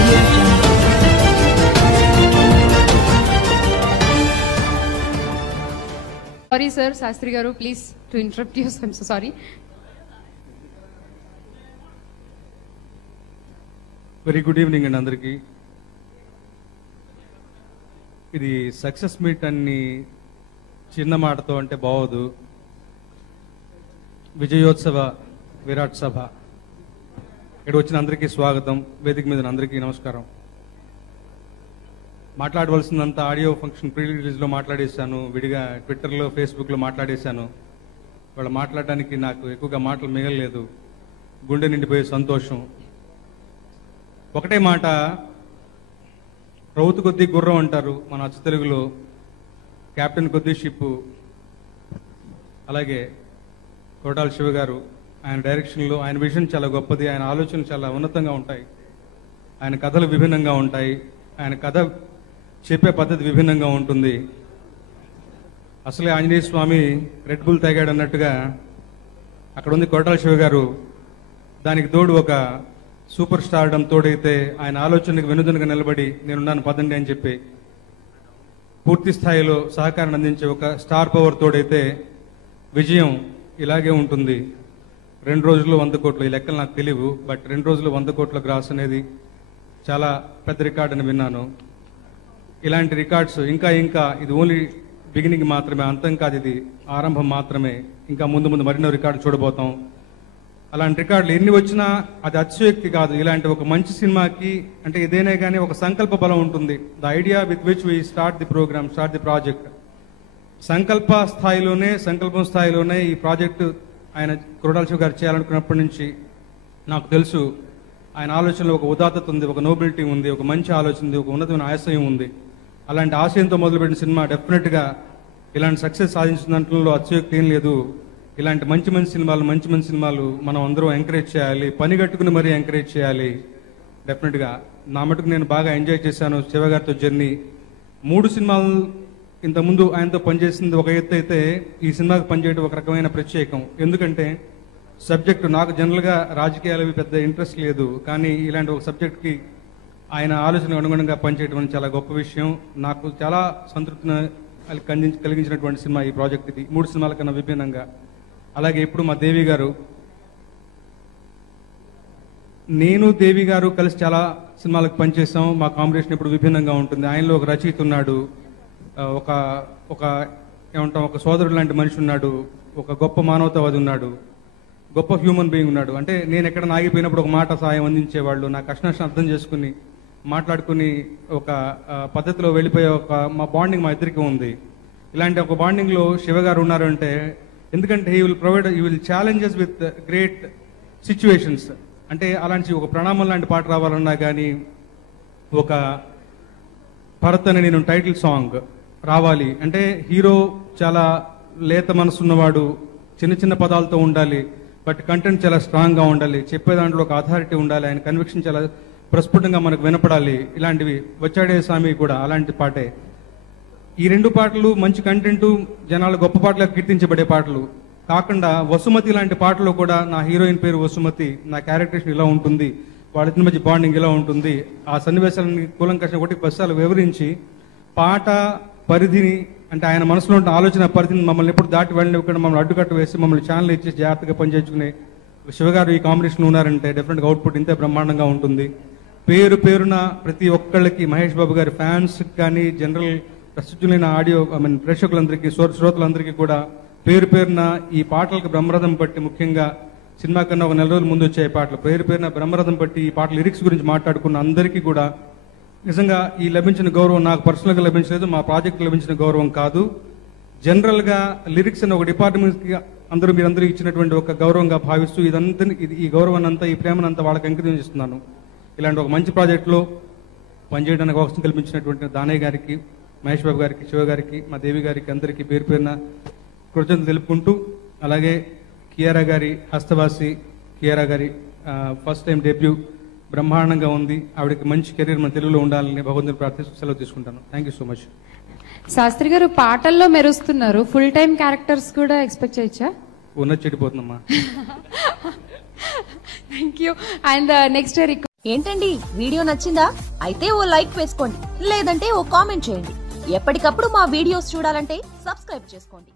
Audio Jungle. Sorry, sir. Sastri garu, please to interrupt you. I'm so sorry. Very good evening అండి అందరికీ. ఇది success meet అన్ని చిన్న మాటతో అంటే బాగోదు. విజయోత్సవ విరాట్ సభ ఇక్కడ వచ్చిన అందరికీ స్వాగతం. వేదిక మీద అందరికీ నమస్కారం. మాట్లాడవలసిందంతా ఆడియో ఫంక్షన్ ప్రీ రిలీజ్లో మాట్లాడేశాను, విడిగా ట్విట్టర్లో ఫేస్బుక్లో మాట్లాడేశాను. వాళ్ళు మాట్లాడడానికి నాకు ఎక్కువగా మాటలు మిగలలేదు. గుండె నిండిపోయే సంతోషం. ఒకటే మాట, రౌతు కొద్దీ గుర్రం అంటారు మన అచ్చ తెలుగులో. కెప్టెన్ కొద్దీ షిప్పు. అలాగే కోటాల శివ గారు, ఆయన డైరెక్షన్లో ఆయన విజన్ చాలా గొప్పది, ఆయన ఆలోచనలు చాలా ఉన్నతంగా ఉంటాయి, ఆయన కథలు విభిన్నంగా ఉంటాయి, ఆయన కథ చెప్పే పద్ధతి విభిన్నంగా ఉంటుంది. అసలే ఆంజనేయ స్వామి రెడ్ బుల్ తాగాడు అన్నట్టుగా అక్కడ ఉంది కోటాల శివ గారు. దానికి తోడు ఒక సూపర్ స్టార్డమ్ తోడైతే ఆయన ఆలోచనకు వెనుదనుగా నిలబడి నేనున్నాను పదండి అని చెప్పి పూర్తి స్థాయిలో సహకారం అందించే ఒక స్టార్ పవర్ తోడైతే విజయం ఇలాగే ఉంటుంది. 2 రోజుల్లో 100 కోట్లు, ఈ లెక్కలు నాకు తెలియవు, బట్ 2 రోజుల్లో 100 కోట్ల గ్రాస్ అనేది చాలా పెద్ద రికార్డ్ అని విన్నాను. ఇలాంటి రికార్డ్స్ ఇంకా ఇది ఓన్లీ బిగినింగ్ మాత్రమే, అంతం కాదు, ఇది ఆరంభం మాత్రమే. ఇంకా ముందు మరెన్నో రికార్డు చూడబోతాం. అలాంటి రికార్డులు ఎన్ని వచ్చినా అది అతిశయోక్తి కాదు. ఇలాంటి ఒక మంచి సినిమాకి అంటే ఏదైనా కానీ ఒక సంకల్ప బలం ఉంటుంది. The idea with which we start the programme, start the project. సంకల్పం స్థాయిలోనే ఈ ప్రాజెక్టు ఆయన కోటాల శివ గారు చేయాలనుకున్నప్పటి నుంచి నాకు తెలుసు ఆయన ఆలోచనలో ఒక ఉదాత్తత ఉంది, ఒక నోబిలిటీ ఉంది, ఒక మంచి ఆలోచన ఉంది, ఒక ఉన్నతమైన ఆశయం ఉంది. అలాంటి ఆశయంతో మొదలుపెట్టిన సినిమా డెఫినెట్గా ఇలాంటి సక్సెస్ సాధించిన దాంట్లో అతిశయోక్తి ఏం లేదు. ఇలాంటి మంచి సినిమాలు మనం అందరం ఎంకరేజ్ చేయాలి, పని కట్టుకుని మరీ ఎంకరేజ్ చేయాలి. డెఫినెట్గా నా మటుకు నేను బాగా ఎంజాయ్ చేశాను శివ గారితో జర్నీ. 3 సినిమాలు ఇంతకుముందు ఆయనతో పనిచేసింది ఒక ఎత్తు అయితే ఈ సినిమాకి పనిచేయడం ఒక రకమైన ప్రత్యేకం. ఎందుకంటే సబ్జెక్టు నాకు జనరల్గా రాజకీయాలవి పెద్ద ఇంట్రెస్ట్ లేదు, కానీ ఇలాంటి ఒక సబ్జెక్ట్కి ఆయన ఆలోచనకు అనుగుణంగా పనిచేయడం అనేది చాలా గొప్ప విషయం. నాకు చాలా సంతృప్తిని కలిగించినటువంటి సినిమా ఈ ప్రాజెక్ట్ ఇది, 3 సినిమాల కన్నా విభిన్నంగా. అలాగే ఇప్పుడు మా దేవి గారు, నేను దేవి గారు కలిసి చాలా సినిమాలకు పనిచేసాం. మా కాంబినేషన్ ఇప్పుడు విభిన్నంగా ఉంటుంది. ఆయనలో ఒక రచయిత ఉన్నాడు, ఒక సోదరుడు లాంటి మనిషి ఉన్నాడు, ఒక గొప్ప మానవతావాది ఉన్నాడు, గొప్ప హ్యూమన్ బీయింగ్ ఉన్నాడు. అంటే నేను ఎక్కడ ఆగిపోయినప్పుడు ఒక మాట సాయం అందించేవాళ్ళు, నా కష్టాన్ని అర్థం చేసుకుని మాట్లాడుకుని ఒక పద్ధతిలో వెళ్ళిపోయే మా బాండింగ్ మా ఇద్దరికి ఉంది. ఇలాంటి ఒక బాండింగ్లో శివ గారు ఉన్నారంటే ఎందుకంటే he will challenges with great situations. అంటే అలాంటి ఒక ప్రణామం లాంటి పాట రావాలన్నా కానీ, ఒక భరత్ అని నేను టైటిల్ సాంగ్ రావాలి అంటే హీరో చాలా లేత మనసున్నవాడు, చిన్న పదాలతో ఉండాలి, బట్ కంటెంట్ చాలా స్ట్రాంగ్గా ఉండాలి, చెప్పే దాంట్లో ఒక అథారిటీ ఉండాలి, ఆయన కన్విక్షన్ చాలా ప్రస్ఫుటంగా మనకు వినపడాలి. ఇలాంటివి వచ్చాడే స్వామి కూడా అలాంటి పాటే. ఈ 2 పాటలు మంచి కంటెంట్, జనాలు గొప్ప పాటలకు కీర్తించబడే పాటలు కాకుండా వసుమతి లాంటి పాటలు కూడా నా హీరోయిన్ పేరు వసుమతి, నా క్యారెక్టరేషన్ ఇలా ఉంటుంది, వాళ్ళిద్దరి మధ్య బాండింగ్ ఇలా ఉంటుంది, ఆ సన్నివేశాలని కూలంకషం ఒకటి పశ్చాలు వివరించి పాట పరిధిని అంటే ఆయన మనసులో ఉన్న ఆలోచన పరిధిని మమ్మల్ని ఎప్పుడు దాటి వెళ్ళనివ్వకుండా మమ్మల్ని అడ్డుకట్ట వేసి మమ్మల్ని ఛానల్ ఇచ్చి జాగ్రత్తగా పనిచేసుకునే శివగారు ఈ కాంబినేషన్ ఉన్నారంటే డెఫినెట్గా అవుట్పుట్ ఇంతే బ్రహ్మాండంగా ఉంటుంది. పేరున ప్రతి ఒక్కళ్ళకి, మహేష్ బాబు గారి ఫ్యాన్స్ కానీ జనరల్ ప్రసిద్ధులైన ప్రేక్షకులందరికీ, శ్రోతలందరికీ కూడా పేరున ఈ పాటలకు బ్రహ్మరథం పట్టి, ముఖ్యంగా సినిమా కన్నా ఒక 4 రోజుల ముందు వచ్చే పాటలు పేరున బ్రహ్మరథం పట్టి ఈ పాటల లిరిక్స్ గురించి మాట్లాడుకున్న అందరికీ కూడా నిజంగా ఈ లభించిన గౌరవం నాకు పర్సనల్గా లభించలేదు, మా ప్రాజెక్ట్ లభించిన గౌరవం కాదు. జనరల్గా లిరిక్స్ అనే ఒక డిపార్ట్మెంట్కి మీరందరూ ఇచ్చినటువంటి ఒక గౌరవంగా భావిస్తూ ఈ గౌరవాన్ని అంతా, ఈ ప్రేమనంతా వాళ్ళకి అంకితం చేస్తున్నాను. ఇలాంటి ఒక మంచి ప్రాజెక్టులో పనిచేయడానికి అవకాశం కల్పించినటువంటి దానయ్య గారికి, మహేష్ బాబు గారికి, శివ గారికి, మా దేవి గారికి అందరికీ పేరున కృతజ్ఞతలు తెలుపుకుంటూ, అలాగే కియారా గారి హస్తవాసి, కియారా గారి ఫస్ట్ టైం డెబ్యూ బ్రహ్మాండంగా ఉంది. ఆవిడకి మంచి కెరీర్ మన తెలుగులో ఉండాలని భగవంతుని ప్రార్థిస్తూ సెలవు తీసుకుంటాను. Thank you so much. Shastri గారు పాటల్లో మెరుస్తున్నారు, ఫుల్ టైం క్యారెక్టర్స్ కూడా ఎక్స్పెక్ట్ చేయొచ్చా? ఉన్నది చెడిపోతుందమ్మా. Thank you. అండ్ నెక్స్ట్ ఏంటండి వీడియో నచ్చిందా? అయితే ఓ లైక్ వేసుకోండి, లేదంటే ఓ కామెంట్ చేయండి. ఎప్పటికప్పుడు మా వీడియోస్ చూడాలంటే సబ్స్క్రైబ్ చేసుకోండి.